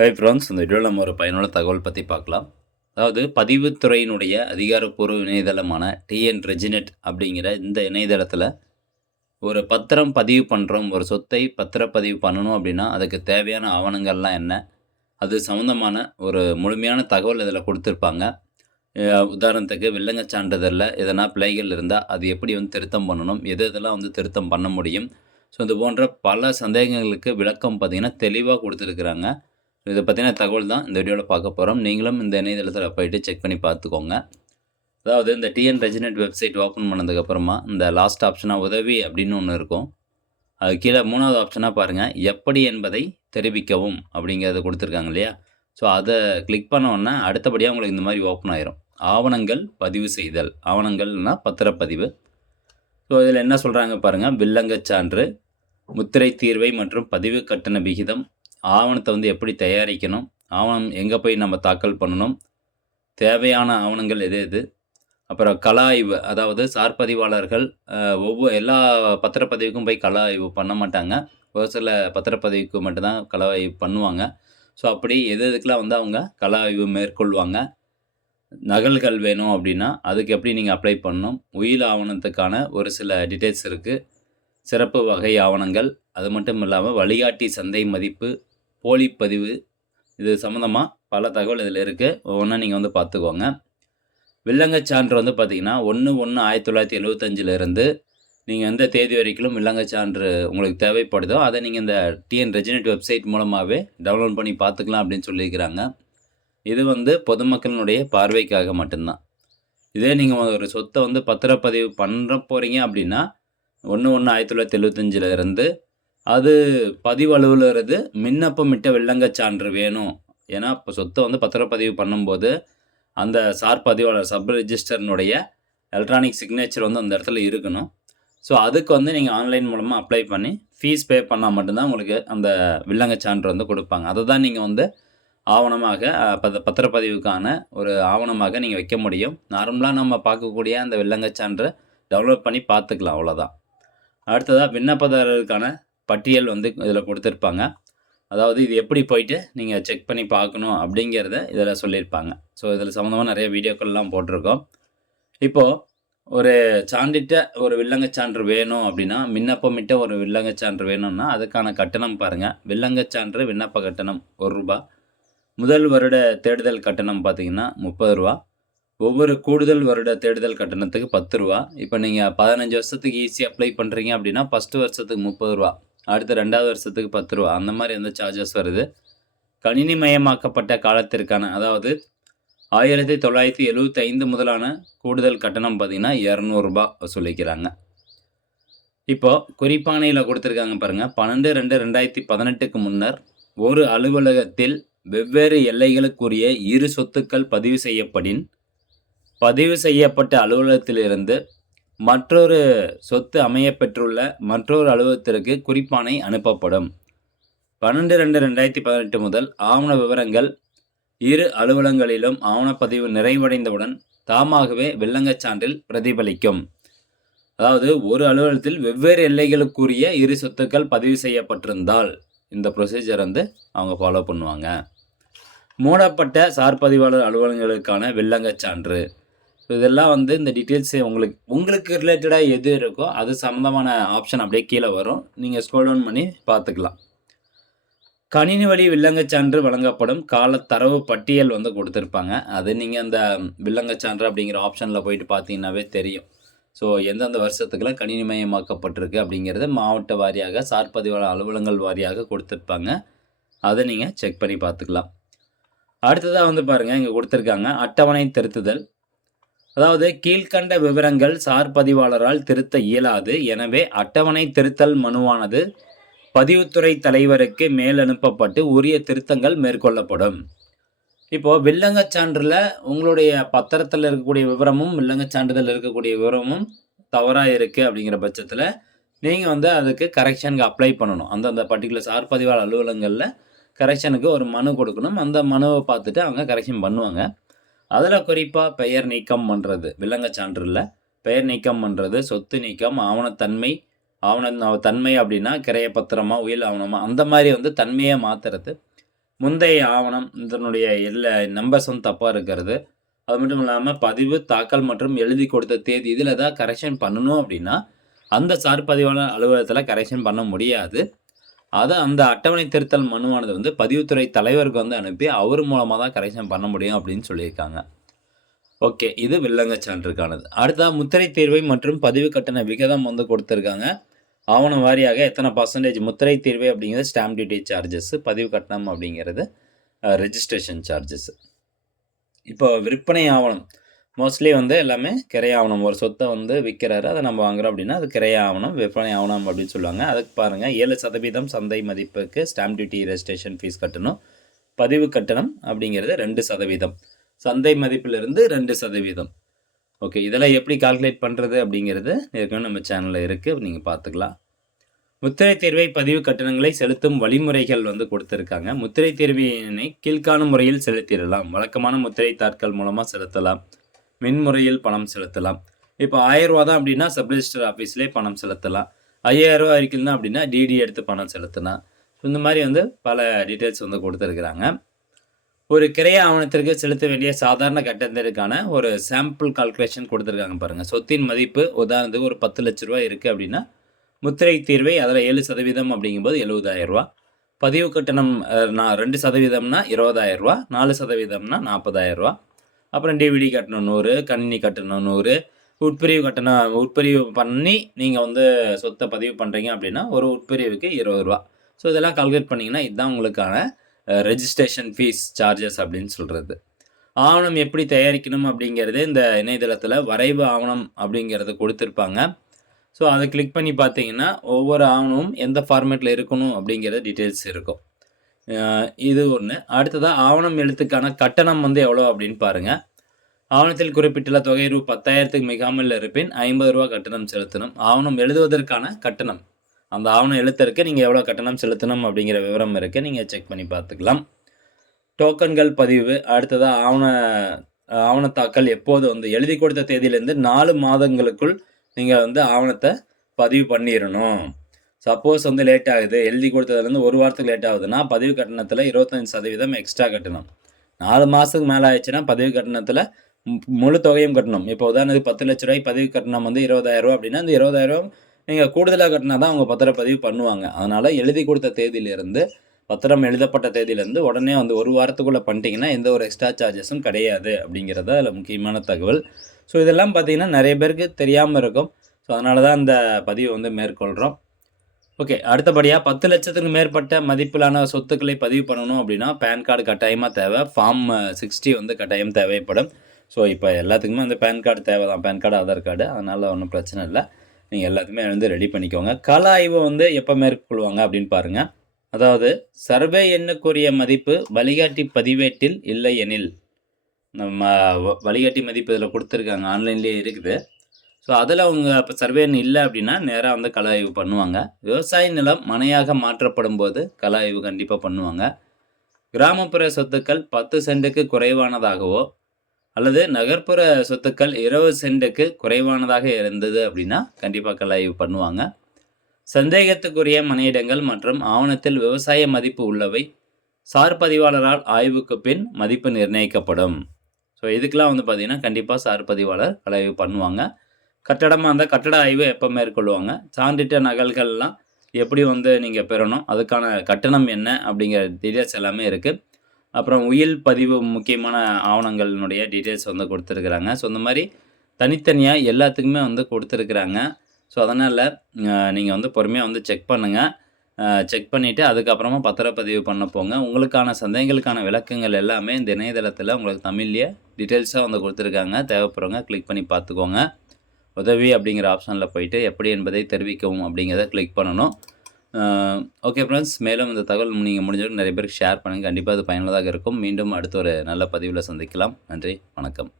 Hey friends இந்த வீடியோவில் நம்ம ஒரு பயனுள்ள தகவல் பற்றி பார்க்கலாம். அதாவது பதிவுத்துறையினுடைய அதிகாரப்பூர்வ இணையதளமான டிஎன் ரெஜினெட் அப்படிங்கிற இந்த இணையதளத்தில் ஒரு பத்திரம் பதிவு பண்ணுறோம் ஒரு சொத்தை பத்திரப்பதிவு பண்ணணும் அப்படின்னா அதுக்கு தேவையான ஆவணங்கள்லாம் என்ன அது சம்மந்தமான ஒரு முழுமையான தகவல் இதில் கொடுத்துருப்பாங்க. உதாரணத்துக்கு வில்லங்க சான்றிதழில் எதனா பிழைகள் இருந்தால் அது எப்படி வந்து திருத்தம் பண்ணணும் எது எதெல்லாம் வந்து திருத்தம் பண்ண முடியும். ஸோ இது போன்ற பல சந்தேகங்களுக்கு விளக்கம் பார்த்திங்கன்னா தெளிவாக கொடுத்துருக்குறாங்க. இதை பற்றின தகவல் தான் இந்த வீடியோவில் பார்க்க போகிறோம் நீங்களும் இந்த இணையதளத்தில் போயிட்டு செக் பண்ணி பார்த்துக்கோங்க. அதாவது இந்த டிஎன் ரெஜினெட் வெப்சைட் ஓப்பன் பண்ணதுக்கப்புறமா இந்த லாஸ்ட் ஆப்ஷனாக உதவி அப்படின்னு ஒன்று இருக்கும். அது கீழே மூணாவது ஆப்ஷனாக பாருங்கள் எப்படி என்பதை தெரிவிக்கவும் அப்படிங்கிறத கொடுத்துருக்காங்க இல்லையா? ஸோ அதை கிளிக் பண்ண உடனே அடுத்தபடியாக உங்களுக்கு இந்த மாதிரி ஓப்பன் ஆயிரும். ஆவணங்கள் பதிவு செய்தல். ஆவணங்கள்னா பத்திரப்பதிவு. ஸோ இதில் என்ன சொல்கிறாங்க பாருங்கள் வில்லங்கச் சான்று முத்திரை தீர்வை மற்றும் பதிவு கட்டண விகிதம் ஆவணத்தை வந்து எப்படி தயாரிக்கணும் ஆவணம் எங்கே போய் நம்ம தாக்கல் பண்ணணும் தேவையான ஆவணங்கள் எது எது அப்புறம் கள ஆய்வு அதாவது சார்பதிவாளர்கள் ஒவ்வொரு எல்லா பத்திரப்பதிவுக்கும் போய் கள ஆய்வு பண்ண மாட்டாங்க. ஒரு சில பத்திரப்பதிவுக்கு மட்டும்தான் கள ஆய்வு பண்ணுவாங்க. ஸோ அப்படி எது எதுக்கெலாம் வந்து அவங்க கள ஆய்வு மேற்கொள்வாங்க. நகல்கள் வேணும் அப்படின்னா அதுக்கு எப்படி நீங்கள் அப்ளை பண்ணணும். உயில் ஆவணத்துக்கான ஒரு சில டீட்டெயில்ஸ் இருக்குது சிறப்பு வகை ஆவணங்கள் அது மட்டும் இல்லாமல் வழிகாட்டி சந்தை மதிப்பு போலி பதிவு இது சம்மந்தமாக பல தகவல் இதில் இருக்குது ஒவ்வொன்றா நீங்கள் வந்து பார்த்துக்கோங்க வில்லங்கச் சான்று வந்து பார்த்திங்கன்னா ஒன்று ஒன்று ஆயிரத்தி தொள்ளாயிரத்தி எழுபத்தஞ்சிலேருந்து நீங்கள் எந்த தேதி வரைக்கும் வில்லங்கச் சான்று உங்களுக்கு தேவைப்படுதோ அதை நீங்கள் இந்த டிஎன் ரெஜினட் வெப்சைட் மூலமாகவே டவுன்லோட் பண்ணி பார்த்துக்கலாம் அப்படின்னு சொல்லியிருக்கிறாங்க. இது வந்து பொதுமக்களினுடைய பார்வைக்காக மட்டும்தான். இதே நீங்கள் ஒரு சொத்தை வந்து பத்திரப்பதிவு பண்ணுற போகிறீங்க அப்படின்னா ஒன்று ஒன்று ஆயிரத்தி தொள்ளாயிரத்தி எழுபத்தஞ்சில் இருந்து அது பதிவு அலுவலரது விண்ணப்பமிட்ட வில்லங்கச் சான்று வேணும். ஏன்னா இப்போ சொத்தை வந்து பத்திரப்பதிவு பண்ணும்போது அந்த சார் பதிவாளர் சப் ரெஜிஸ்டர்னுடைய எலக்ட்ரானிக் சிக்னேச்சர் வந்து அந்த இடத்துல இருக்கணும். ஸோ அதுக்கு வந்து நீங்கள் ஆன்லைன் மூலமாக அப்ளை பண்ணி ஃபீஸ் பே பண்ணால் மட்டும்தான் உங்களுக்கு அந்த வில்லங்கச் சான்று வந்து கொடுப்பாங்க. அதை தான் நீங்கள் வந்து ஆவணமாக அஹ், பத பத்திரப்பதிவுக்கான ஒரு ஆவணமாக நீங்கள் வைக்க முடியும். நார்மலாக நம்ம பார்க்கக்கூடிய அந்த வில்லங்கச் சான்றை டவுன்லோட் பண்ணி பார்த்துக்கலாம் அவ்வளோதான் அடுத்ததாக விண்ணப்பதாரருக்கான பட்டியல் வந்து இதில் கொடுத்துருப்பாங்க. அதாவது இது எப்படி போயிட்டு நீங்கள் செக் பண்ணி பார்க்கணும் அப்படிங்கிறத இதில் சொல்லியிருப்பாங்க. ஸோ இதில் சம்மந்தமாக நிறைய வீடியோக்கள்லாம் போட்டிருக்கோம். இப்போது ஒரு சான்றிட்ட ஒரு வில்லங்கச் சான்று வேணும் அப்படின்னா விண்ணப்பமிட்ட ஒரு வில்லங்கச் சான்று வேணும்னா அதுக்கான கட்டணம் பாருங்கள் வில்லங்கச் சான்று விண்ணப்ப கட்டணம் ஒரு ரூபா. முதல் வருட தேடுதல் கட்டணம் பார்த்தீங்கன்னா முப்பது ரூபா. ஒவ்வொரு கூடுதல் வருட தேடுதல் கட்டணத்துக்கு பத்து ரூபா. இப்போ நீங்கள் பதினஞ்சு வருஷத்துக்கு ஈஸியாக அப்ளை பண்ணுறீங்க அப்படின்னா ஃபஸ்ட்டு வருஷத்துக்கு முப்பது ரூபா. அடுத்த ரெண்டாவது வருஷத்துக்கு பத்து ரூபா. அந்த மாதிரி எந்த சார்ஜஸ் வருது. கணினிமயமாக்கப்பட்ட காலத்திற்கான அதாவது ஆயிரத்தி தொள்ளாயிரத்தி எழுபத்தைந்து ஐந்து முதலான கூடுதல் கட்டணம் பார்த்தீங்கன்னா இரநூறுபா வசூலிக்கிறாங்க இப்போது குறிப்பானையில் கொடுத்துருக்காங்க பாருங்கள் பன்னெண்டு ரெண்டு ரெண்டாயிரத்தி பதினெட்டுக்கு முன்னர் ஒரு அலுவலகத்தில் வெவ்வேறு எல்லைகளுக்குரிய இரு சொத்துக்கள் பதிவு செய்யப்படின் பதிவு செய்யப்பட்ட அலுவலகத்திலிருந்து மற்றொரு சொத்து அமையப்பெற்றுள்ள மற்றொரு அலுவலகத்திற்கு குறிப்பானை அனுப்பப்படும். பன்னெண்டு ரெண்டு ரெண்டாயிரத்தி பதினெட்டு முதல் ஆவண விவரங்கள் இரு அலுவலகங்களிலும் ஆவணப்பதிவு நிறைவடைந்தவுடன் தாமாகவே வில்லங்கச் சான்றில் பிரதிபலிக்கும். அதாவது ஒரு அலுவலகத்தில் வெவ்வேறு எல்லைகளுக்குரிய இரு சொத்துக்கள் பதிவு செய்யப்பட்டிருந்தால் இந்த ப்ரொசீஜர் வந்து அவங்க ஃபாலோ பண்ணுவாங்க. மூடப்பட்ட சார்பதிவாளர் அலுவலகங்களுக்கான வில்லங்கச் சான்று. ஸோ இதெல்லாம் வந்து இந்த டீட்டெயில்ஸ் உங்களுக்கு உங்களுக்கு ரிலேட்டடாக எது இருக்கோ அது சம்மந்தமான ஆப்ஷன் அப்படியே கீழே வரும். நீங்கள் ஸ்க்ரோல் டவுன் பண்ணி பார்த்துக்கலாம். கணினி வழி வில்லங்கச் சான்று வழங்கப்படும் கால தரவு பட்டியல் வந்து கொடுத்துருப்பாங்க. அது நீங்கள் அந்த வில்லங்கச் சான்று அப்படிங்கிற ஆப்ஷனில் போயிட்டு பார்த்தீங்கன்னாவே தெரியும். ஸோ எந்தெந்த வருஷத்துக்குலாம் கணினிமயமாக்கப்பட்டிருக்கு அப்படிங்கிறத மாவட்ட வாரியாக சார்பதிவாளர் அலுவலங்கள் வாரியாக கொடுத்துருப்பாங்க. அதை நீங்கள் செக் பண்ணி பார்த்துக்கலாம். அடுத்ததாக வந்து பாருங்கள் இங்கே கொடுத்துருக்காங்க அட்டவணை திருத்துதல். அதாவது கீழ்க்கண்ட விவரங்கள் சார் பதிவாளரால் திருத்த இயலாது. எனவே அட்டவணை திருத்தல் மனுவானது பதிவுத்துறை தலைவருக்கு மேல் அனுப்பப்பட்டு உரிய திருத்தங்கள் மேற்கொள்ளப்படும். இப்போது வில்லங்கச் சான்றில் உங்களுடைய பத்திரத்தில் இருக்கக்கூடிய விவரமும் வில்லங்கச் சான்றிதழ் இருக்கக்கூடிய விவரமும் தவறாக இருக்குது அப்படிங்கிற பட்சத்தில் நீங்கள் வந்து அதுக்கு கரெக்ஷனுக்கு அப்ளை பண்ணணும். அந்தந்த பர்டிகுலர் சார் பதிவாளர் அலுவலகங்களில் கரெக்ஷனுக்கு ஒரு மனு கொடுக்கணும். அந்த மனுவை பார்த்துட்டு அவங்க கரெக்ஷன் பண்ணுவாங்க. அதில் குறிப்பாக பெயர் நீக்கம் பண்ணுறது வில்லங்கச் சான்றில் பெயர் நீக்கம் பண்ணுறது சொத்து நீக்கம் ஆவணத்தன்மை ஆவண தன்மை அப்படின்னா கிரைய பத்திரமா உயில் ஆவணமா அந்த மாதிரி வந்து தன்மையை மாற்றுறது முந்தைய ஆவணம் இதனுடைய எல்லா நம்பர்ஸ் வந்து தப்பாக இருக்கிறது. அது மட்டும் இல்லாமல் பதிவு தாக்கல் மற்றும் எழுதி கொடுத்த தேதி இதில் ஏதாவது கரெக்ஷன் பண்ணணும் அப்படின்னா அந்த சார் பதிவாளர் அலுவலகத்தில் கரெக்ஷன் பண்ண முடியாது. அதை அந்த அட்டவணை திருத்தல் மனுவானது வந்து பதிவுத்துறை தலைவருக்கு வந்து அனுப்பி அவர் மூலமாக தான் கரெக்ஷன் பண்ண முடியும் அப்படின்னு சொல்லியிருக்காங்க. ஓகே இது வில்லங்க சான்றுக்கானது. அடுத்ததாக முத்திரை தீர்வை மற்றும் பதிவு கட்டண விகிதம் வந்து கொடுத்துருக்காங்க. ஆவணம் வாரியாக எத்தனை பர்சன்டேஜ் முத்திரை தீர்வை அப்படிங்கிறது ஸ்டாம்ப் டியூட்டி சார்ஜஸ் பதிவு கட்டணம் அப்படிங்கிறது ரெஜிஸ்ட்ரேஷன் சார்ஜஸ் இப்போ விற்பனை ஆவணம். மோஸ்ட்லி வந்து எல்லாமே கிரை ஆவணம் ஒரு சொத்தை வந்து விற்கிறாரு அதை நம்ம வாங்குறோம் அப்படின்னா அது கிரை ஆவணம் விற்பனை ஆவணம் அப்படின்னு சொல்லுவாங்க. அதுக்கு பாருங்கள் ஏழு சதவீதம் சந்தை மதிப்புக்கு ஸ்டாம்ப் டியூட்டி ரெஜிஸ்ட்ரேஷன் ஃபீஸ் கட்டணும். பதிவு கட்டணம் அப்படிங்கிறது ரெண்டு சதவீதம். சந்தை மதிப்பிலிருந்து ரெண்டு சதவீதம். ஓகே இதெல்லாம் எப்படி கால்குலேட் பண்ணுறது அப்படிங்கிறது ஏற்கனவே நம்ம சேனலில் இருக்குது நீங்கள் பார்த்துக்கலாம். முத்திரை தேர்வை பதிவு கட்டணங்களை செலுத்தும் வழிமுறைகள் வந்து கொடுத்துருக்காங்க. முத்திரை தேர்வினை கீழ்காணும் முறையில் செலுத்திடலாம். வழக்கமான முத்திரை தாட்கள் மூலமாக செலுத்தலாம். மின்முறையில் பணம் செலுத்தலாம். இப்போ ஆயிரம் ரூபா தான் அப்படின்னா சப் ரிஜிஸ்டர் ஆஃபீஸ்லேயே பணம் செலுத்தலாம். ஐயாயிரம் ரூபா இருக்குதுன்னா அப்படின்னா டிடி எடுத்து பணம் செலுத்தலாம். இந்த மாதிரி வந்து பல டீட்டெயில்ஸ் வந்து கொடுத்துருக்குறாங்க. ஒரு கிரைய ஆவணத்திற்கு செலுத்த வேண்டிய சாதாரண கட்டணத்திற்கான ஒரு சாம்பிள் கால்குலேஷன் கொடுத்துருக்காங்க பாருங்கள் சொத்தின் மதிப்பு உதாரணத்துக்கு ஒரு பத்து லட்ச ரூபா இருக்குது அப்படின்னா முத்திரை தீர்வை அதில் ஏழு சதவீதம் அப்படிங்கும்போது எழுபதாயிரம் ரூபா பதிவு கட்டணம் நான் ரெண்டு சதவீதம்னா இருபதாயிரம் ரூபா நாலு சதவீதம்னா நாற்பதாயிரம் ரூபா அப்புறம் டிவிடி கட்டணம் நூறு. கணினி கட்டணம் நூறு. உட்பிரிவு கட்டணம் உட்பிரிவு பண்ணி நீங்கள் வந்து சொத்தை பதிவு பண்ணுறீங்க அப்படின்னா ஒரு உட்பிரிவுக்கு இருபது ரூபா. ஸோ இதெல்லாம் கால்குலேட் பண்ணிங்கன்னா இதுதான் உங்களுக்கான ரெஜிஸ்ட்ரேஷன் ஃபீஸ் சார்ஜஸ் அப்படின்னு சொல்கிறது ஆவணம் எப்படி தயாரிக்கணும் அப்படிங்கிறது இந்த இணையதளத்தில் வரைவு ஆவணம் அப்படிங்கிறது கொடுத்துருப்பாங்க. ஸோ அதை கிளிக் பண்ணி பார்த்தீங்கன்னா ஒவ்வொரு ஆவணமும் எந்த ஃபார்மேட்டில் இருக்கணும் அப்படிங்கிறது டீட்டெயில்ஸ் இருக்கும். இது ஒன்று அடுத்ததாக ஆவணம் எழுத்துக்கான கட்டணம் வந்து எவ்வளோ அப்படின்னு பாருங்கள் ஆவணத்தில் குறிப்பிட்டுள்ள தொகை ரூ பத்தாயிரத்துக்கு மிகாமல் இருப்பின் ஐம்பது ரூபா கட்டணம் செலுத்தணும். ஆவணம் எழுதுவதற்கான கட்டணம். அந்த ஆவணம் எழுத்திற்கு நீங்கள் எவ்வளோ கட்டணம் செலுத்தணும் அப்படிங்கிற விவரம் இருக்குது நீங்கள் செக் பண்ணி பார்த்துக்கலாம். டோக்கன்கள் பதிவு. அடுத்ததாக ஆவண ஆவணத்தாக்கல் எப்போது வந்து எழுதி கொடுத்த தேதியிலேருந்து நாலு மாதங்களுக்குள் நீங்கள் வந்து ஆவணத்தை பதிவு பண்ணிடணும் சப்போஸ் வந்து லேட் ஆகுது எழுதி கொடுத்ததுலேருந்து ஒரு வாரத்துக்கு லேட் ஆகுதுன்னா பதிவு கட்டணத்தில் இருபத்தஞ்சி சதவீதம் எக்ஸ்ட்ரா கட்டணும். நாலு மாதத்துக்கு மேலே ஆயிடுச்சுன்னா பதிவு கட்டணத்தில் மு- முழு தொகையும் கட்டணும். இப்போ உதாரணத்துக்கு பத்து லட்ச ரூபாய் பதிவு கட்டணம் வந்து இருபதாயிரம் ரூபா அப்படின்னா இந்த இருபதாயிரம் நீங்கள் கூடுதலாக கட்டினா தான் அவங்க பத்திரப்பதிவு பண்ணுவாங்க. அதனால் எழுதி கொடுத்த தேதியிலேருந்து பத்திரம் எழுதப்பட்ட தேதியிலேருந்து உடனே வந்து ஒரு வாரத்துக்குள்ளே பண்ணிட்டீங்கன்னா எந்த ஒரு எக்ஸ்ட்ரா சார்ஜஸும் கிடையாது அப்படிங்கிறத அதில் முக்கியமான தகவல். ஸோ இதெல்லாம் பார்த்தீங்கன்னா நிறைய பேருக்கு தெரியாமல் இருக்கும். ஸோ அதனால தான் அந்த பதிவை வந்து மேற்கொள்கிறோம் ஓகே அடுத்தபடியாக பத்து லட்சத்துக்கு மேற்பட்ட மதிப்பிலான சொத்துக்களை பதிவு பண்ணணும் அப்படின்னா பேன் கார்டு கட்டாயமாக தேவை. ஃபார்ம் சிக்ஸ்டி வந்து கட்டாயம் தேவைப்படும். ஸோ இப்போ எல்லாத்துக்குமே வந்து பேன் கார்டு தேவை தான் பேன் கார்டு ஆதார் கார்டு அதனால் ஒன்றும் பிரச்சனை இல்லை. நீங்கள் எல்லாத்துக்குமே வந்து ரெடி பண்ணிக்கோங்க. கள ஆய்வு வந்து எப்போ மேற்கொள்வாங்க அப்படின்னு பாருங்கள் அதாவது சர்வே எண்ணுக்குரிய மதிப்பு வழிகாட்டி பதிவேட்டில் இல்லை எனில். நம்ம வ- வழிகாட்டி மதிப்பு இதில் கொடுத்துருக்காங்க. ஆன்லைன்லேயே இருக்குது. ஸோ அதில் அவங்க இப்போ சர்வேன் இல்லை அப்படின்னா நேராக வந்து கள ஆய்வு பண்ணுவாங்க. விவசாய நிலம் மனையாக மாற்றப்படும் போது கள ஆய்வு கண்டிப்பாக பண்ணுவாங்க. கிராமப்புற சொத்துக்கள் பத்து சென்ட்டுக்கு குறைவானதாகவோ அல்லது நகர்ப்புற சொத்துக்கள் இருபது சென்ட்டுக்கு குறைவானதாக இருந்தது அப்படின்னா கண்டிப்பாக கள ஆய்வு பண்ணுவாங்க. சந்தேகத்துக்குரிய மனையிடங்கள் மற்றும் ஆவணத்தில் விவசாய மதிப்பு உள்ளவை சார் பதிவாளரால் ஆய்வுக்கு பின் மதிப்பு நிர்ணயிக்கப்படும். ஸோ இதுக்கெலாம் வந்து பார்த்திங்கன்னா கண்டிப்பாக சார் பதிவாளர் கலாய்வு பண்ணுவாங்க. கட்டடமாக இருந்தால் கட்டட ஆய்வு எப்போ மேற்கொள்வாங்க. சான்றிட்ட நகல்கள்லாம் எப்படி வந்து நீங்கள் பெறணும் அதுக்கான கட்டணம் என்ன அப்படிங்கிற டீட்டெயில்ஸ் எல்லாமே இருக்குது அப்புறம் உயில் பதிவு முக்கியமான ஆவணங்களினுடைய டீட்டெயில்ஸ் வந்து கொடுத்துருக்குறாங்க. ஸோ இந்த மாதிரி தனித்தனியாக எல்லாத்துக்குமே வந்து கொடுத்துருக்குறாங்க. ஸோ அதனால் நீங்கள் வந்து பொறுமையாக வந்து செக் பண்ணுங்கள் செக் பண்ணிவிட்டு அதுக்கப்புறமா பத்திரப்பதிவு பண்ண போங்க. உங்களுக்கான சந்தேகங்களுக்கான விளக்கங்கள் எல்லாமே இந்த இணையதளத்தில் உங்களுக்கு தமிழ்லேயே டீட்டெயில்ஸாக வந்து கொடுத்துருக்காங்க. தேவைப்படுறவங்க கிளிக் பண்ணி பார்த்துக்கோங்க. உதவி அப்படிங்கிற ஆப்ஷனில் போயிட்டு எப்படி என்பதை தெரிவிக்கவும் அப்படிங்கிறத கிளிக் பண்ணணும். ஓகே ஃப்ரெண்ட்ஸ் மேலும் இந்த தகவல் நீங்கள் முடிஞ்சவரைக்கும் நிறைய பேருக்கு ஷேர் பண்ணுங்கள் கண்டிப்பாக அது பயனுள்ளதாக இருக்கும். மீண்டும் அடுத்த ஒரு நல்ல பதிவில் சந்திக்கலாம். நன்றி வணக்கம்.